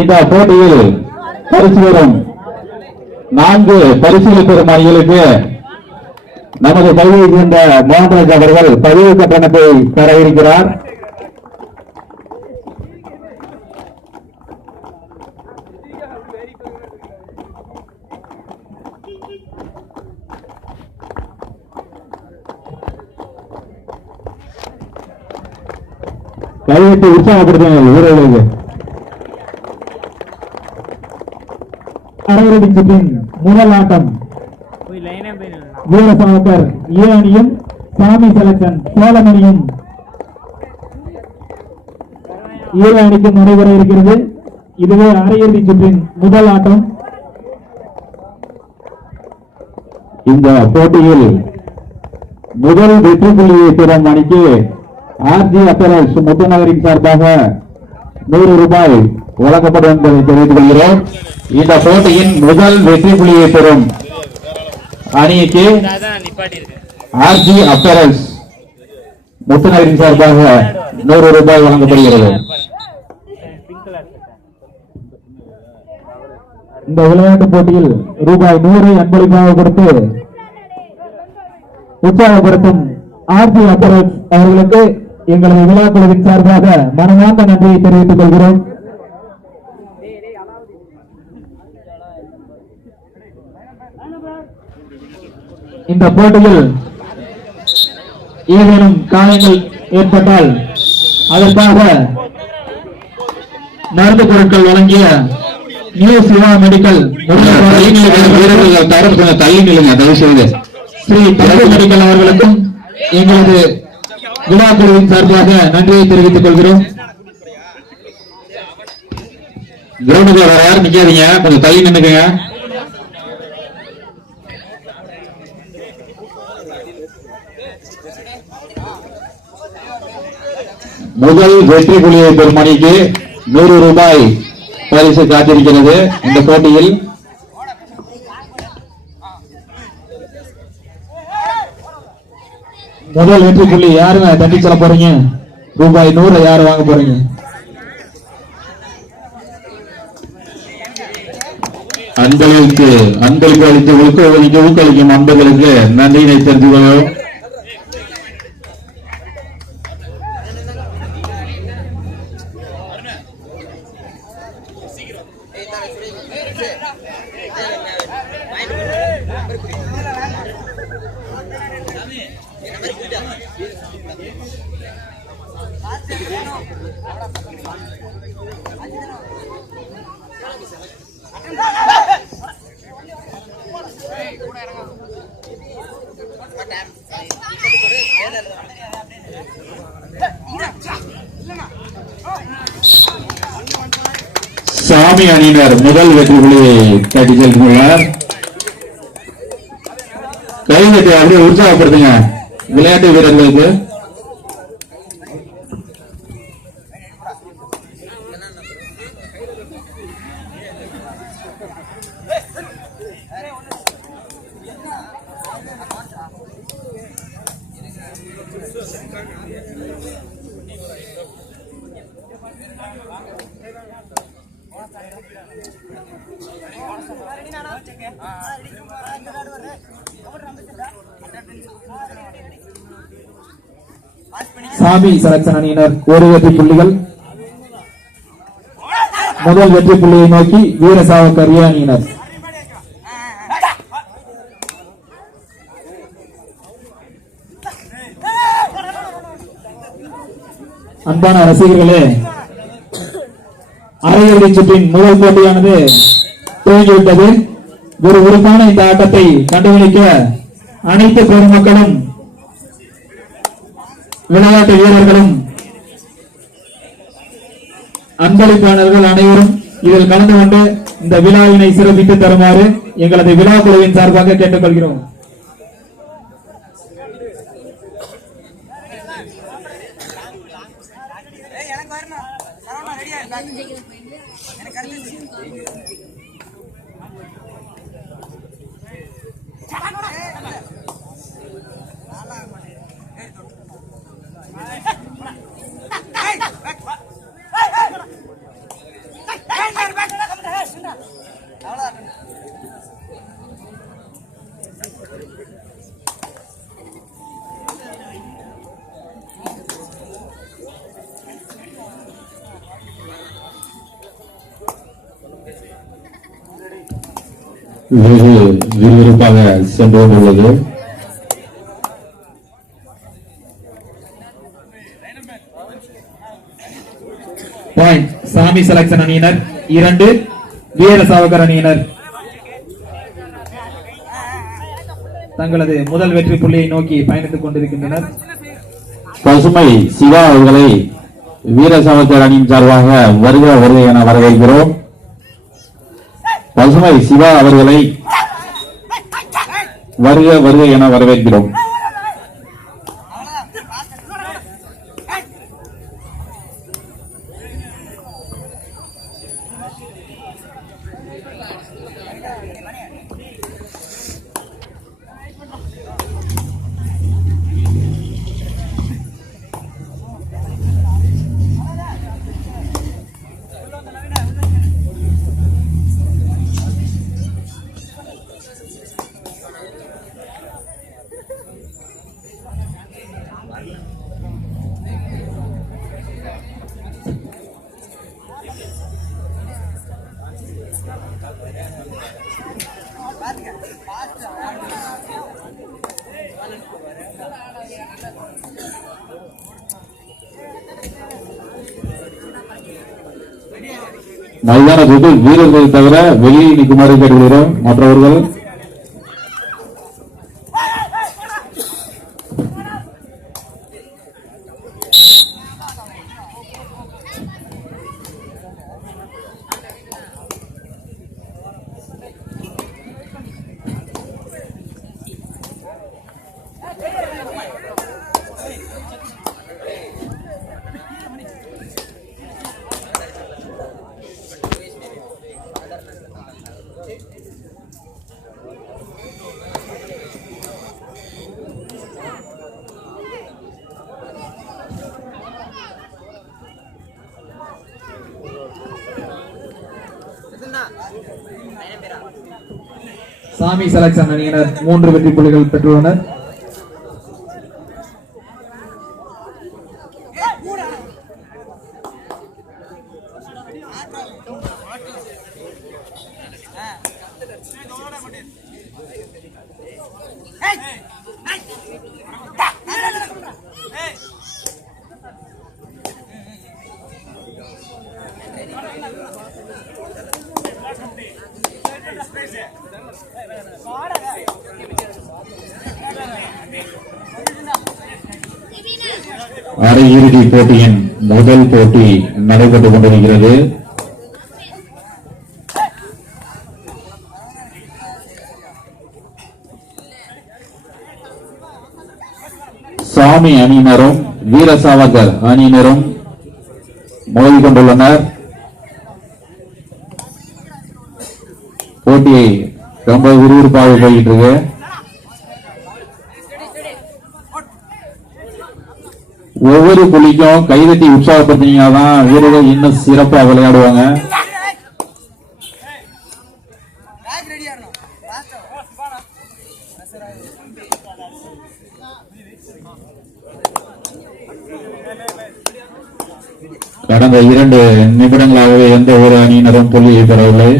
இந்த போட்டியில் பரிசு பெறும் 4 பரிசுகளை பெறும் அணிகளுக்கு நமது பகுதியை சேர்ந்த மோகன்ராஜ் அவர்கள் பதிவு கட்டணத்தை தர இருக்கிறார். கைவிட்டு உற்சாகப்படுத்துங்கள் வீரர்களுக்கு. அரையிறுதி சுற்றின் முதல் ஆட்டம் வீரசாவக்கர் ஏ அணியும் சாமி செலக்ஷன் சேலம் அணியும் ஏ அணிக்கும் நடைபெற இருக்கிறது. இதுவே அரையிறுதி சுற்றின் முதல் ஆட்டம். இந்த போட்டியில் முதல் வெற்றி புள்ளியை பெறும் அணிக்கு ஆர்ஜி அப்பரல்ஸ் முத்துநகரின் சார்பாக 100 ரூபாய் வழங்கப்படும் என்பதை தெரிவித்துக் கொள்கிறோம். இந்த போட்டியின் முதல் வெற்றி புள்ளியை பெறும் அணிக்கு ஆர்ஜி அப்பரல்ஸ் முத்துநகரின் சார்பாக 100 ரூபாய் வழங்கப்படுகிறது. இந்த விளையாட்டு போட்டியில் ரூபாய் 100 அன்பளிப்பாக கொடுத்து உற்சாகப்படுத்தும் ஆர்ஜி அப்பரல்ஸ் அவர்களுக்கு எங்களது விழா குழுவின் சார்பாக மனமார்ந்த நன்றியை தெரிவித்துக் கொள்கிறோம். இந்த போட்டியில் ஏதேனும் காயங்கள் ஏற்பட்டால் அதற்காக மருந்து பொருட்கள் வழங்கிய நியூ சிவா மெடிக்கல் வீரர்கள் தள்ளி நிலுங்க தயவு செய்து ஸ்ரீ பரவ மெடிக்கல் அவர்களுக்கும் எங்களது விழா குழுவின் சார்பாக நன்றியை தெரிவித்துக் கொள்கிறோம். கிரவுண்டுக்குள்ள வேற யாரும் நிக்காதீங்க, கொஞ்சம் தள்ளி நின்னுக்குங்க. முதல் வெற்றி புள்ளியை பெறும் அணிக்கு 100 ரூபாய் பரிசு காத்திருக்கிறது. இந்த போட்டியில் முதல் வெற்றி புள்ளி யாருங்க தட்டி சொல்ல போறீங்க? ரூபாய் 100 யாரு வாங்க போறீங்க? அன்பளிப்பு அளித்து ஊக்களிக்கும் அன்பர்களுக்கு நன்றியினை தெரிந்து கொள்வோம். சாமி அணியினர் முதல் வெற்றி புள்ளியை தட்டி செல்கின்றனர். கைதட்டி அப்படியே உற்சாகப்படுத்துங்க விளையாட்டு வீரர்களுக்கு. சாமி செலக்ஷன் அணியினர் 1 வெற்றி புள்ளிகள். முதல் வெற்றி புள்ளியை நோக்கி வீரசாவக்கர் ஏ அணியினர். அன்பான ரசிகர்களே, அரையிறுதி சுற்றின் முதல் போட்டியானது துவங்கிவிட்டது. விறுவிறுப்பான இந்த ஆட்டத்தை கண்டுகளிக்க அனைத்து பெருமக்களும் விளையாட்டு வீரர்களும் அன்பளிப்பாளர்கள் அனைவரும் இதில் கலந்து கொண்டு இந்த விழாவினை சிறப்பித்து தருமாறு எங்களது விழா குழுவின் சார்பாக கேட்டுக்கொள்கிறோம். வெகு விறுவிறுப்பாக சென்று கொண்டுள்ளது. பாயிண்ட் சாமி செலக்ஷன் அணியினர் 2, வீர சாவகர் அணியினர் தங்களது முதல் வெற்றி புள்ளியை நோக்கி பயணித்துக் கொண்டிருக்கின்றனர். பசுமை சிவா அவர்களை வீர சாவகர் அணியின் சார்பாக வருக வருக என வரவேற்கிறோம். பசுமை சிவா அவர்களை வருக வருக என வரவேற்கிறோம். மைதானத்தில் வீரர்கள் தவிர வெளியே நிற்குமாறு கேட்டுக்கிறோம். மற்றவர்கள் சாமி செலக்ஷன் அணியினர் 3 வெற்றி புள்ளிகள் பெற்றுள்ளனர். அரையிறுதி போட்டியின் முதல் போட்டி நடைபெற்றுக் கொண்டிருக்கிறது. சாமி அணியினரும் வீர சாவகர் அணியினரும் மோதி கொண்டுள்ளனர். போட்டி ரொம்ப விறுவிறுப்பாக போயிட்டு இருக்கு. ஒவ்வொரு புள்ளிக்கும் கைதட்டி உற்சாகப்படுத்தினீங்கன்னா வீரர்கள் இன்னும் சிறப்பா விளையாடுவாங்க. கடந்த 2 நிமிடங்களாகவே எந்த ஒரு அணியினரும் புள்ளியை பெறவில்லை.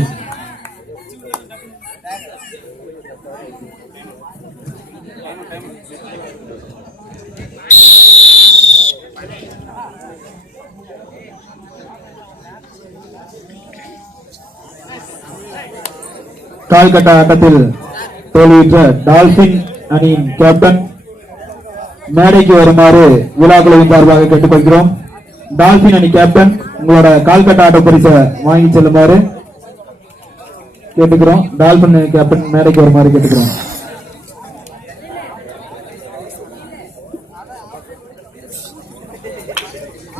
கால்கட்ட ஆட்டத்தில் தோல்வியுற்ற டால்பின் அணியின் கேப்டன் மேடைக்கு வருமாறு விழாக்குழுவின் சார்பாக கேட்டுக்கொள்கிறோம். டால்பின் அணி கேப்டன் உங்களோட கால்கட்ட ஆட்ட பரிசை வாங்கி செல்லுமாறு கேட்டுக்கிறோம். டால்பின் கேப்டன் மேடைக்கு வருமாறு கேட்டுக்கிறோம்.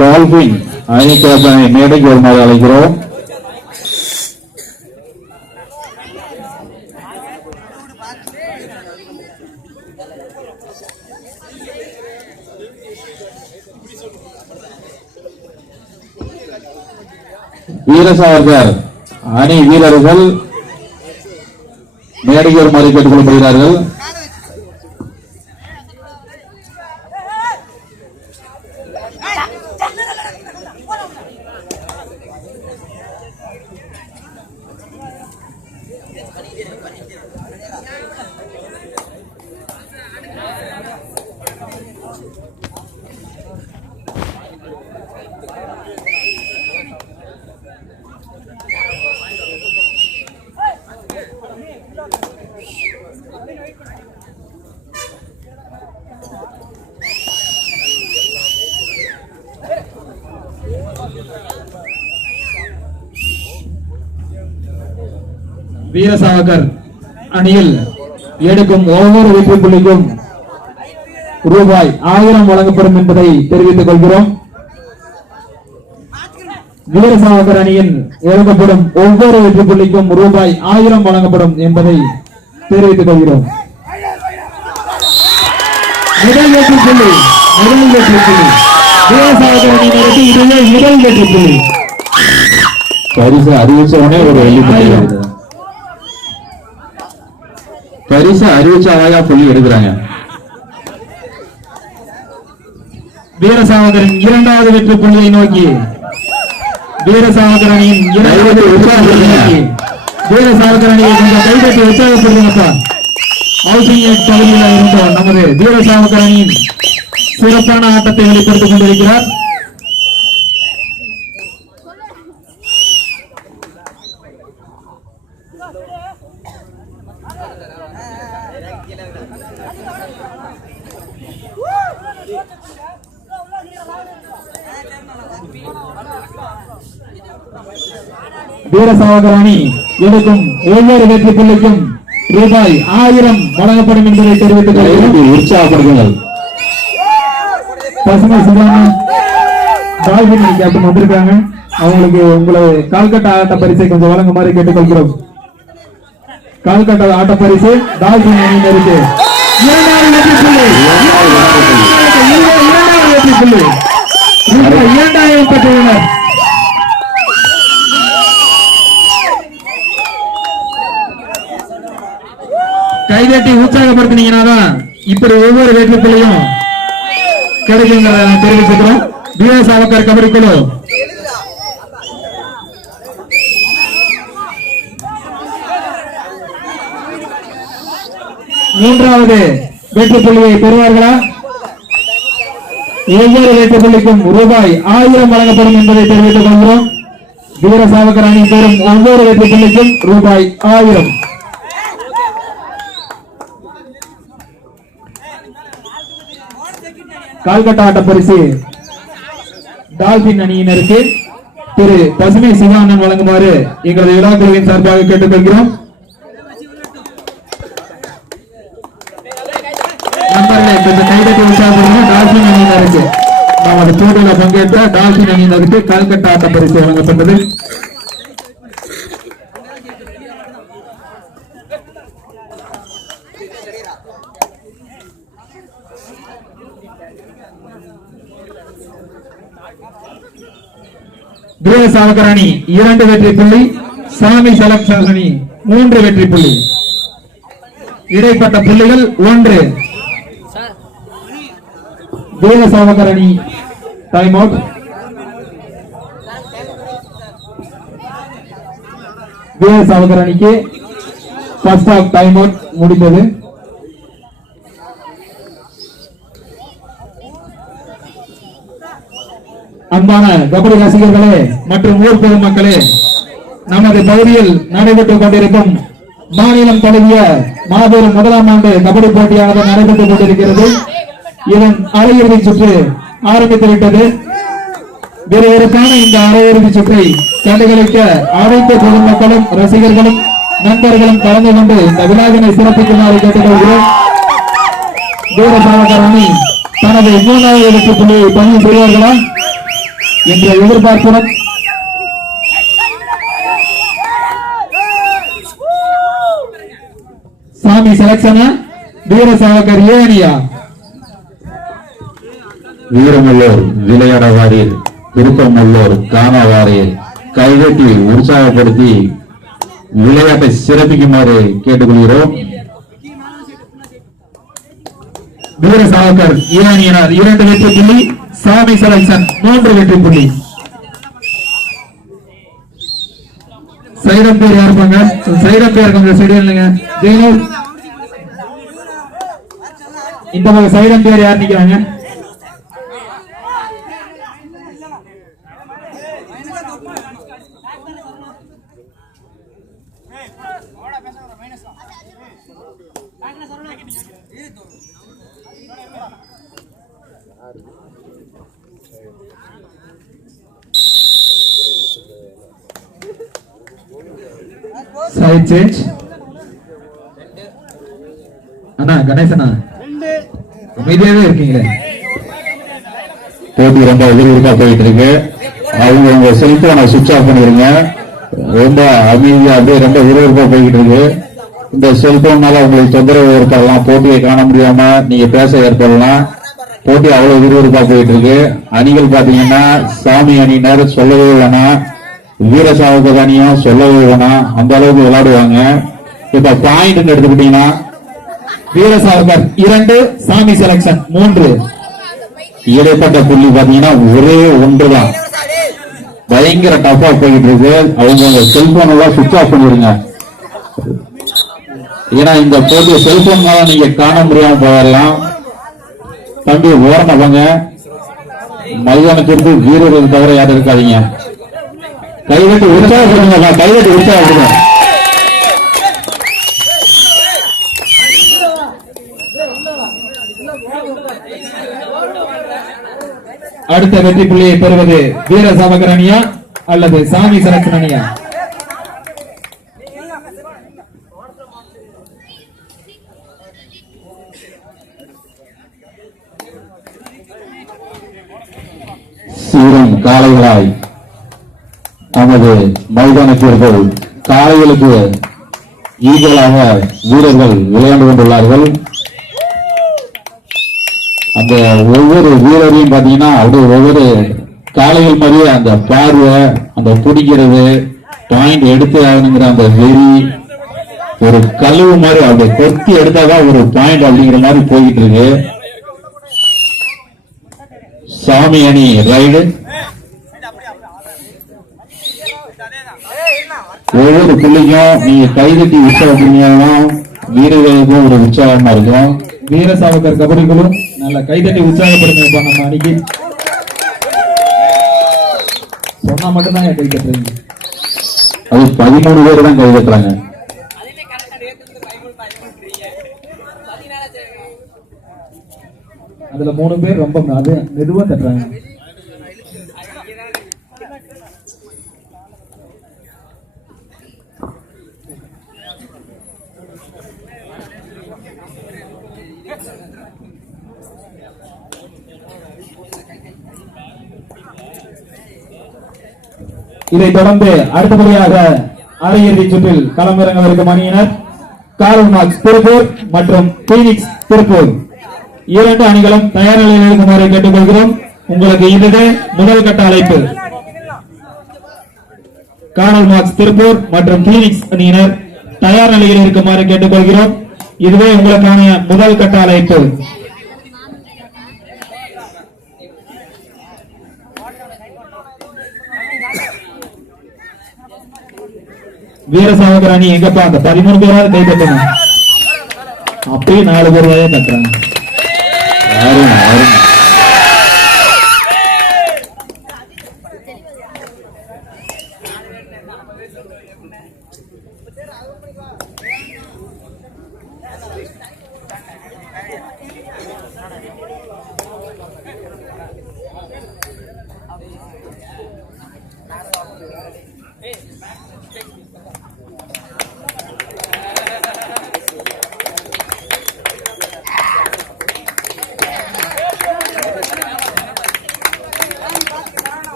டால்பின் அணி கேப்டனை மேடைக்கு வருமாறு அழைக்கிறோம். வீர சாவகர் அணி வீரர்கள் மேடைக்கு வருமாறு கேட்டுக் கொள்ளப்படுகிறார்கள். வீர சாவகர் அணியில் எடுக்கும் ஒவ்வொரு வெற்றி புள்ளிக்கும் ரூபாய் 1000 வழங்கப்படும் என்பதை தெரிவித்துக் கொள்கிறோம். வீர சாவகர் அணியில் எடுக்கப்படும் ஒவ்வொரு வெற்றி புள்ளிக்கும் ரூபாய் 1000 வழங்கப்படும் என்பதை தெரிவித்துக் கொள்கிறோம். முதல் வெற்றி புள்ளி வீர சாவகர் அணியினருக்கு இதுவே முதல் வெற்றி புள்ளி. பரிசு அறிவிச்சவனே ஒரு வெள்ளி பரிசு அறிவிச்சாவையா புள்ளி எடுக்கிறாங்க. வீரசாவகரின் இரண்டாவது வெற்றி புள்ளியை நோக்கி வீரசாவகர் அணியின் இரண்டாவது வீரசாவகர் அணியை கொஞ்சம் கைதட்டி உற்சாகப்படுத்தப்பா. ஹவுசிங் பகுதியில் இருந்தோம் நமது வீரசாவகர் அணியின் சிறப்பான ஆட்டத்தை வெளிப்படுத்திக் கொண்டிருக்கிறார். வீரசாவகர் அணி எடுக்கும் ஒவ்வொரு வெற்றி புள்ளிக்கும் ரூபாய் 1000 வழங்கப்படும் என்பதை தெரிவித்துக் உற்சாகப்படுத்துங்கள். பசுமை சிவானி டால்பின் கேப்டன் வந்திருக்காங்க. அவங்களுக்கு உங்களை கால்கட்டா ஆட்ட பரிசை கொஞ்சம் வழங்குமாறு கேட்டுக்கொள்கிறோம். கால்கட்டா ஆட்ட பரிசு டால்பின் அணியினருக்கு இரண்டாவது வெற்றி புள்ளி ரூபாய் 2000 பெற்றுள்ளனர். கைதட்டி உற்சாகப்படுத்தினீங்கன்னா இப்படி ஒவ்வொரு வெற்றி புள்ளியும் கிடைக்குங்கிறத தெரிவிச்சுக்கிறோம். வீர சாவகர் கபடி குழு மூன்றாவது வெற்றி புள்ளியை பெறுவார்களா? ஒவ்வொரு வெற்றி புள்ளிக்கும் ரூபாய் 1000 வழங்கப்படும் என்பதை தெரிவித்துக் கொள்கிறோம். வீர சாவகர் அணி பெறும் ஒவ்வொரு வெற்றி புள்ளிக்கும் ரூபாய் 1000. கால்கட்டா ஆட்ட பரிசு டால்பின் அணியினருக்கு திரு பசுமை சிவானன் வழங்குமாறு எங்களது விழாக்குழுவின் சார்பாக கேட்டுக்கொள்கிறோம். கைதட்டி உற்சாகப்படுத்த டால்பின் அணியினருக்கு நமது போட்டியில் பங்கேற்ற டால்பின் அணியினருக்கு கால்கட்டா ஆட்ட பரிசு வழங்கப்பட்டது. வீர சாவகர் அணி 2 வெற்றி புள்ளி, சாமி செலக்ஷன் அணி 3 வெற்றி புள்ளி. இடைப்பட்ட புள்ளிகள் 1. வீர சாவகர் அணி டைம் அவுட். வீர சாவகர் அணிக்கு ஃபர்ஸ்ட் ஹாஃப் டைம் அவுட் முடிந்தது. அன்பான கபடி ரசிகர்களே மற்றும் ஊர் பொதுமக்களே, நமது பகுதியில் நடைபெற்றுக் கொண்டிருக்கும் மாநிலம் தழுவிய மாபெரும் 1ஆம் ஆண்டு கபடி போட்டியானது நடைபெற்றுக் கொண்டிருக்கிறது. இதன் அரையிறுதி சுற்று ஆரம்பித்துவிட்டது. விறுவிறுப்பான இந்த அரையிறுதி சுற்றை கண்டுகளிக்க அனைத்து பொதுமக்களும் ரசிகர்களும் நண்பர்களும் கலந்து கொண்டு இந்த விழாவினை சிறப்பிக்குமாறு கேட்டுக்கொள்கிறோம். வீர சாவகர் அணி தனது 3வது வெற்றி புள்ளியை பதிவு செய்வார்களா என்ற எதிர்பார்ப்புடன் சாமி செலக்ஷனா வீர சாவகர் ஏனியா? வீரமுள்ளோர் விளையாடவாரீர், விருப்பமுள்ளோர் காணவாரீர். கைதட்டி உற்சாகப்படுத்தி விளையாட்டை சிறப்பிக்குமாறு கேட்டுக்கொள்கிறோம். வீர சாவகர் ஏனியனார் 2 வெற்றி புள்ளி, சாமி செலக்ஷன் 3 வெற்றி புள்ளி. சைடம் பேர் யாருப்பாங்க? சைடம் பேர் கொஞ்சம் சரியா இல்லைங்க. ஜெயலூர் இந்த பக்கம் சைடம் பேர் யார் நிக்கிறாங்க? Side change. அண்ணா கணேசனா அமைதியாவே இருக்கீங்களே. போட்டி ரொம்ப விறுவிறுப்பா போயிட்டு இருக்கு. அவங்க உங்க செல்போனை சுவிட்ச் ஆஃப் பண்ணிருங்க. ரொம்ப அமைதியா அப்படியே ரொம்ப விறுவிறுப்பா போய்கிட்டு இருக்கு. இந்த செல்போன்னால உங்களுக்கு தொந்தரவு ஏற்படலாம், போட்டியை காண முடியாம நீங்க பேச ஏற்படலாம். போட்டி அவ்வளவு விறுவிறுப்பா போயிட்டு இருக்கு. அணிகள் பாத்தீங்கன்னா சாமி அணியினர் சொல்லவே வேணாம், வீரசாவக அணியும் சொல்லவே வேணாம், அந்த அளவுக்கு விளையாடுவாங்க. இப்ப பாயிண்ட் எடுத்துக்கிட்டீங்கன்னா வீரசாவகர் 2, சாமி செலக்ஷன் 3. இடைப்பட்ட புள்ளி பாத்தீங்கன்னா ஒரே ஒன்றுதான். பயங்கர டஃபா போயிட்டு இருக்கு. அவங்க செல்போன் எல்லாம் சுவிட்ச் ஆஃப் பண்ணிருங்க. ஏன்னா இந்த போட்டிய செல்போன் மூலம் நீங்க காண முடியாம போயிடலாம். தம்பி ஓரமா வாங்க. மைதானத்திற்கு வீரர்கள் தவிர யாரும் இருக்காதீங்க. கைவிட்டு உற்சாகப்படுங்க, கைவிட்டு உற்சாகப்படுங்க. அடுத்த வெற்றி புள்ளியை பெறுவது வீரசாவகர் அணியா அல்லது சாமி செலக்ஷன் அணியா? சீரும் காளைகளாய் நமது மைதானத்திற்குள் காளைகளுக்கு ஈகளாக வீரர்கள் விளையாண்டு கொண்டுள்ளார்கள். அந்த ஒவ்வொரு வீரரையும் பாத்தீங்கன்னா அப்படியே ஒவ்வொரு காளைகள் மாதிரியே அந்த பார்வை, அந்த பிடிக்கிறது, பாயிண்ட் எடுத்து ஆகணுங்கிற அந்த வெறி, ஒரு கழுவு மாதிரி அப்படியே கொத்தி எடுத்தாதான் ஒரு பாயிண்ட் அப்படிங்கிற மாதிரி போயிட்டு இருக்கு. சாமி அணி ரைடு. ஒவ்வொரு புள்ளிக்கும் நீங்க கைதட்டி உற்சாகப்படுத்தீங்கன்னா வீரர்களுக்கும் ஒரு உற்சாகமா இருக்கும். வீரசாவகர் கபடி குழு நல்ல கைதட்டி உற்சாகப்படுங்க. நம்ம அன்னைக்கு சொன்னா மட்டும்தான் கை தட்டுறீங்க. அது 13 பேர் தான் கை தட்டுறாங்க. அதுல 3 பேர் ரொம்ப மெதுவா தட்டுறாங்க. இதைத் தொடர்ந்து அடுத்தபடியாக அரையிறுதி சுற்றில் களமிறங்கவிருக்கும் அணியினர் கார்ல் மார்க்ஸ் திருப்பூர் மற்றும் பீனிக்ஸ் திருப்பூர். 2 அணிகளும் தயார் நிலையில் இருக்குமாறு கேட்டுக்கொள்கிறோம். உங்களுக்கு இதுவே முதல் கட்ட அழைப்பு. கார்ல் மார்க்ஸ் திருப்பூர் மற்றும் பீனிக்ஸ் அணியினர் தயார் நிலையில் இருக்குமாறு கேட்டுக்கொள்கிறோம். இதுவே உங்களுக்கான முதல் கட்ட அழைப்பு. வீரசாவகர் அணி எங்கப்பா? அந்த 13 பேராவது கை தட்டணும். அப்படியே 4 பேர் தான் தட்டுறாங்க.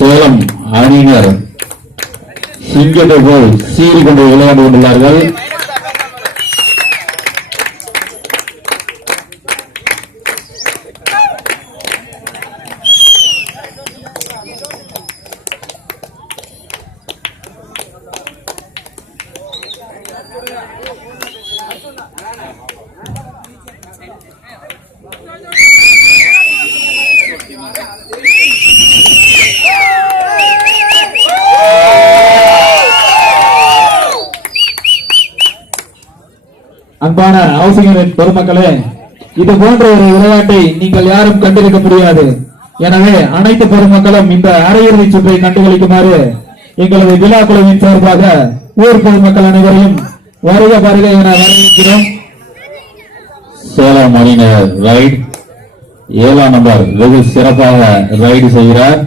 சேலம் அணியினர் சிங்கத்தை போல் சீறி கொண்டு விளையாண்டு கொண்டுள்ளார்கள். அன்பான ஹவுசிங் பொதுமக்களே, இது போன்ற ஒரு விளையாட்டை நீங்கள் யாரும் கண்டிருக்க முடியாது. எனவே அனைத்து பொதுமக்களும் இந்த அரையிறுதி சுற்றை கண்டுகளிக்குமாறு எங்களது விழா குழுவின் சார்பாக ஊர் பொதுமக்கள் அனைவரையும் வருக வருக என வரவேற்கிறோம். சேலம் அணியினர் ரைடு 7ஆம் நம்பர் வெகு சிறப்பாக ரைடு செய்கிறார்.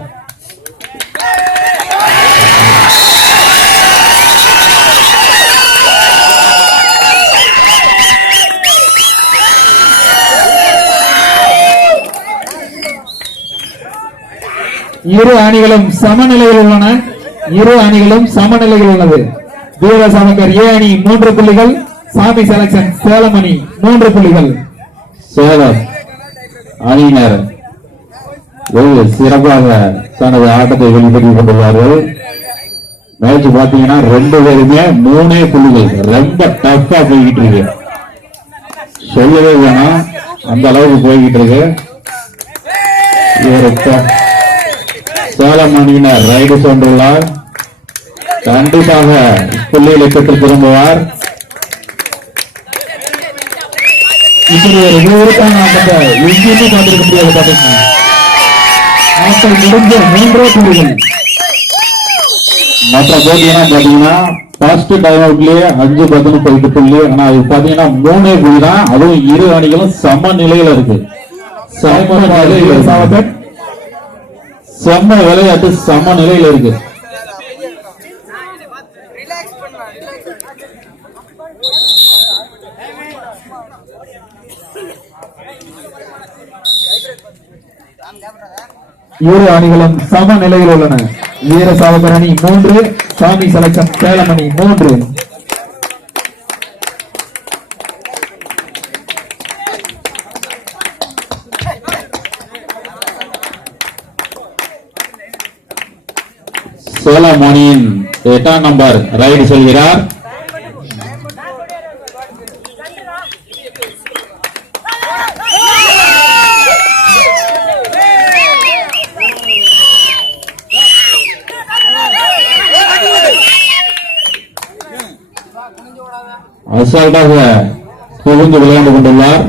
இரு அணிகளும் சமநிலையில் உள்ளன. இரு அணிகளும் சமநிலையில் உள்ளது. வீரசாமக்கர் ஏ அணி 3 புள்ளிகள், சாமி செலக்ஷன் சேலம் அணி 3 புள்ளிகள். சேலம் அணியினர் வெகு சிறப்பாக தனது ஆட்டத்தை வெளிப்படுத்திக் கொண்டுள்ளார்கள். மேட்ச் பாத்தீங்கன்னா 2 பேருமே 3 புள்ளிகள். ரொம்ப டஃபா போய்கிட்டு இருக்கு, சொல்லவே வேணாம், அந்த அளவுக்கு போய்கிட்டு இருக்கு. சேலம் அணியினர் ரைடு சென்றுள்ளார். கண்டிப்பாக புள்ளிகளை பெற்று திரும்புவார். இப்படி ஒரு விறுவிறுப்பான ஆட்டத்தை எங்கேயுமே பார்த்திருக்க முடியாது. பாத்தீங்கன்னா ஆட்டம் முடிஞ்ச 3 புள்ளிகள். மற்ற போட்டியெல்லாம் பாத்தீங்கன்னா ஃபர்ஸ்ட் டைம் அவுட்லயே 5-10 போயிட்டு புள்ளி. ஆனா இது பாத்தீங்கன்னா 3 புள்ளி தான். அதுவும் இரு அணிகளும் சம நிலையில இருக்கு. செம்ம விளையாட்டு சம நிலையில இருக்கு. இரு அணிகளும் சம நிலையில் உள்ளன. வீரசாவகர் அணி 3, சாமி செலக்ஷன் சேலம் அணி 3. சேலம் அணியின் 8ஆம் நம்பர் ரைடு செல்கிறார். அசால்ட்டாக புகுந்து விளையாண்டு கொண்டுள்ளார்.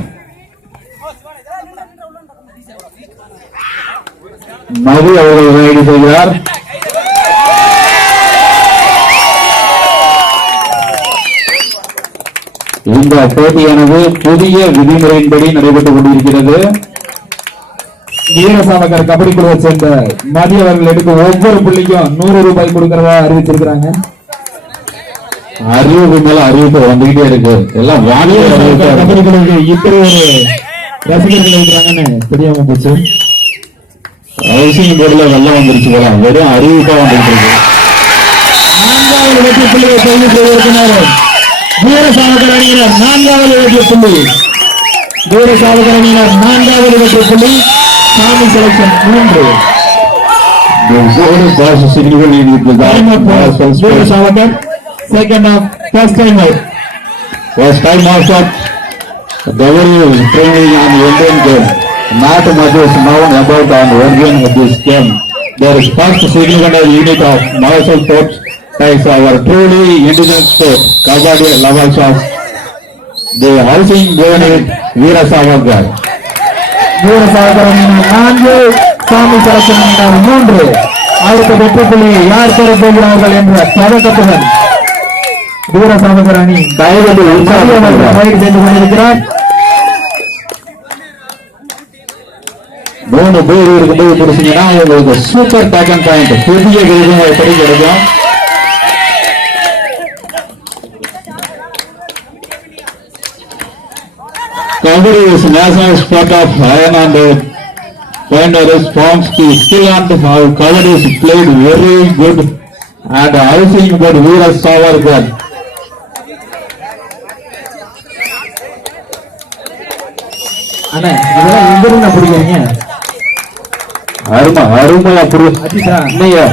மது அவர்கள் ரைடு செய்கிறார். இந்த போட்டியானது புதிய விதிமுறையின்படி நடைபெற்றுக் கொண்டிருக்கிறது. வீரசாவகர் கபடி குழுவை சேர்ந்த மதி அவர்கள் எடுக்கும் ஒவ்வொரு புள்ளிக்கும் 100 ரூபாய் கொடுக்கிறதா அறிவிச்சிருக்கிறாங்க. அறிவிப்பு மேல அறிவிப்பு வந்துகிட்டே இருக்கு. எல்லாம் கபடி குழுவுக்கு இப்படி ஒரு ரசிகர்கள் இருக்கிறாங்கன்னு தெரியாம போச்சு. ஹவுசிங் போர்டுல வெள்ளம் வந்துருச்சு போல, வெறும் அறிவிப்பா வந்துட்டு இருக்கு. 4வது வெற்றி புள்ளியை பதிவு செய்திருக்கிறார் வீரசாவகர் அணியினர். 4வது வெற்றி புள்ளி வீரசாவகர் அணியினர். 4வது வெற்றி புள்ளி சாமி selection 3. வீரசாவகர் second half first time out. First time out of Devil is training on the Indian game. Not much is known about the origin of this game. There is first significant unit of martial sports as our truly indigenous sport, Kabaddi level shots. The housing unit Veera Savarkar. வீரசாவகர் அணியினர் 4, சாமி selection அணியினர் 3. அடுத்த வெற்றி புள்ளியை யார் பெறப் போகிறார்கள் என்ற பதக்கத்துடன் வீரசாவகர் அணி ரைடு செய்து கொண்டிருக்கிறார். 3 பேர் இருக்கும்போது பிடிச்சீங்கன்னா உங்களுக்கு சூப்பர் பேக்கன் பாயிண்ட் புதிய விருதுகள் எப்படி கிடைக்கும். Kabaddi is national sport of iron and Pioneers forms the skill and how Kabaddi is played very good and housing good Veera Savarkar. அண்ணா இதெல்லாம் எங்க இருந்து பிடிக்கிறீங்க? அருமையா அஜிதா இல்லையா?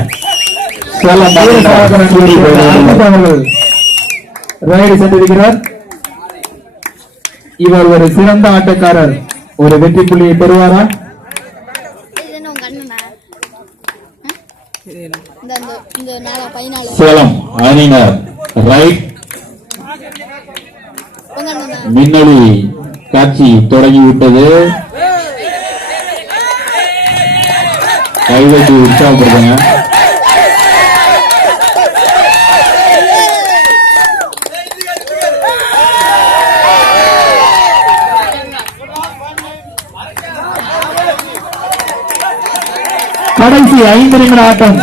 சேலம் அவர்கள் ரைடு சென்றிருக்கிறார். இவர் ஒரு சிறந்த ஆட்டக்காரர். ஒரு வெற்றி புள்ளியை பெறுவாரா? சேலம் அணியினர் ரைட் மின்னலி காட்சி தொடங்கிவிட்டது. கைவெட்டி உற்சாகப்படுத்துங்க. கடைசி 5 நிமிட ஆட்டம்.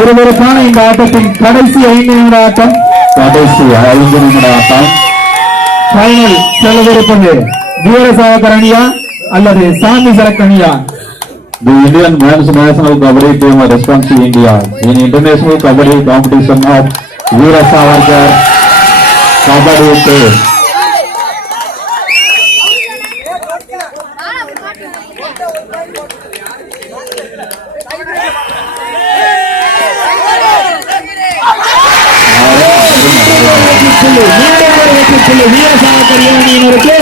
ஒருவருக்கான இந்த ஆட்டத்தின் கடைசி 5 நிமிட ஆட்டம். கடைசி 5 நிமிட ஆட்டம். ஃபைனல் செலவிருப்பது வீரசாவகர் அணியா அல்லது சாமி செலக்ட் அணியா? The Indian men's national kabaddi team responds to India in international kabaddi competition of Veera Savarkar Kabaddi Team. வீரசாவகர் அணியினருக்கு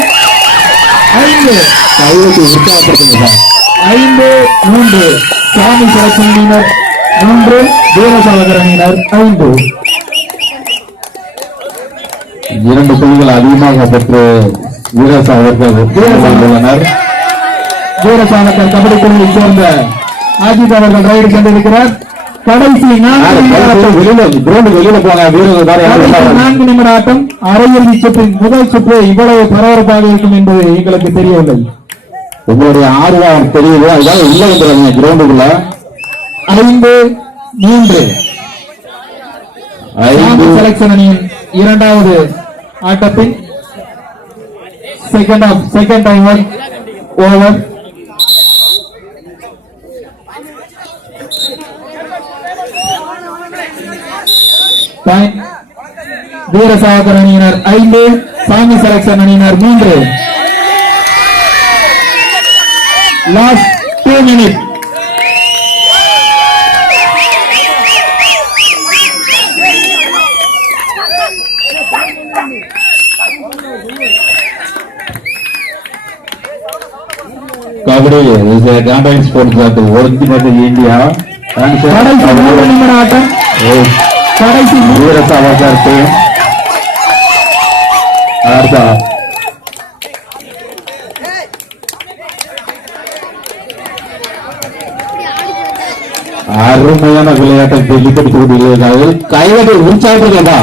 5 கைவிட்டு உற்சாகப்படுத்துங்க. 5-3 சாமி செலக்ட் அணியினர் 3, வீரசாவகர் அணியினர் 5. 2 புள்ளிகள் அதிகமாக பெற்று வீர சாவர்கர் உள்ளனர். வீரசாவகர் கபடி குழுவைச் சேர்ந்த அஜித் அவர்கள் ரைடு சென்றிருக்கிறார். கடைசி 4 வெளியில போன வீரர்கள் 4 நிமிட ஆட்டம். அரையிறுதி சுற்றின் முதல் சுற்று இவ்வளவு பரபரப்பாக இருக்கும் என்பது எங்களுக்கு தெரியவில்லை. உங்களுடைய ஆர்வம் தெரியுது, அதுதான் உள்ள வந்துடுறாங்க கிரவுண்டுக்குள்ள. 5-3 செலக்ஷன் அணியின் இரண்டாவது ஆட்டத்தின் செகண்ட் டைமர் ஓவர். வீரசாவகர் அணியினர் 5, சாமி செலக்ஷன் அணியினர் 3. Last 2 minutes. Kabaddi is a campaign sport that originated in India and கடைசி 3 நிமிட ஆட்டம். கடைசி வீர சாவர்கர் team. அருமையான விளையாட்டை வெளிப்படுத்தி கொண்டிருக்கிறார்கள். கைவதை உற்சாகப்படுத்தா.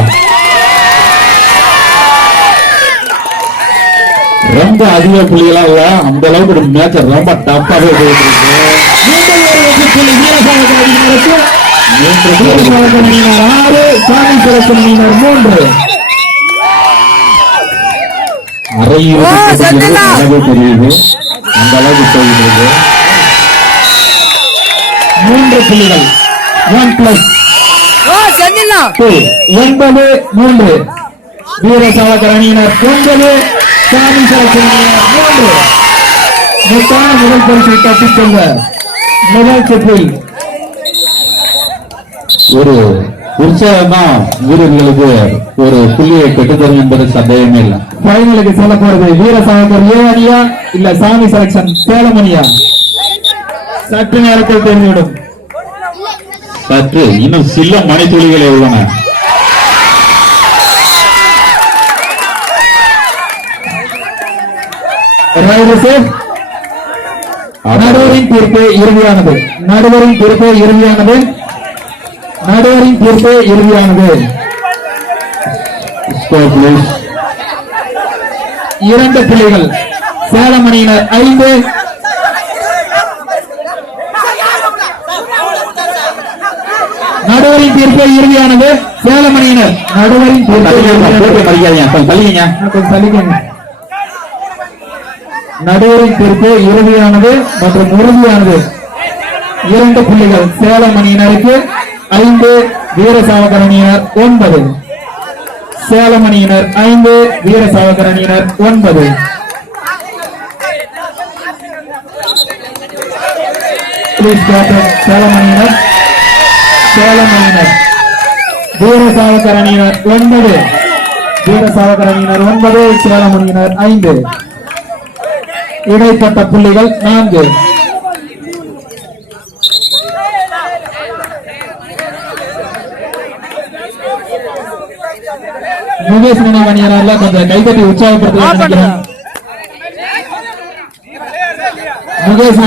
ரொம்ப அதிக புள்ளிகளா இல்ல, அந்த அளவுக்கு ஒரு மேட்ச் ரொம்ப டஃப்பாக போயிட்டு இருக்கு. 6, சாமி செலக்ஷன் அணியினர் 3. அரையிறுதி தெரியுது, அந்த அளவுக்கு போயிட்டு இருக்கு. 3 புள்ளிகள் 1+2 9-3. வீரசாவகர் அணியினர் 9, சாமி செலக்ஷன் அணியினர் 3. மொத்தமான முதல் பரிசை தட்டிச் செல்ல முதல் சுற்றில் ஒரு உற்சாகம் தான் வீரர்களுக்கு ஒரு புள்ளியை பெற்றுத்தரும் என்பது சந்தேகமே இல்லை. ஃபைனலுக்கு செல்ல போறது வீரசாவகர் ஏ அணியா இல்ல சாமி செலக்ஷன் சேலம் அணியா? சற்று நேரத்தில் தெரிந்துவிடும். சற்று இன்னும் சில மணித்துளிகளே உள்ளன. நடுவரின் தீர்ப்பு இறுதியானது. நடுவரின் தீர்ப்பு இறுதியானது. நடுவரின் தீர்ப்பு இறுதியானது. 2 புள்ளிகள் சேலம் அணியினர் 5, நடுவரின் தீர்ப்பு இறுதியானது. சேலம் அணியினர் நடுவரின் நடுவரின் தீர்ப்பு இறுதியானது மற்றும் உறுதியானது. 2 புள்ளிகள் சேலம் அணியினருக்கு 5, வீரசாவகர் அணியினர் 9. சேலம் அணியினர் 5, வீரசாவகர் அணியினர் 9. சேலம் அணியினர் வீரசாவகர் அணியினர் 9, வீரசாவகர் அணியினர் 9, சேலம் அணியினர் 5. இடைப்பட்ட புள்ளிகள் 4. முகேஷ் நினைவணியனால கொஞ்சம் கைதட்டி உற்சாகப்படுத்த நினைக்கிறேன். முகேஷ்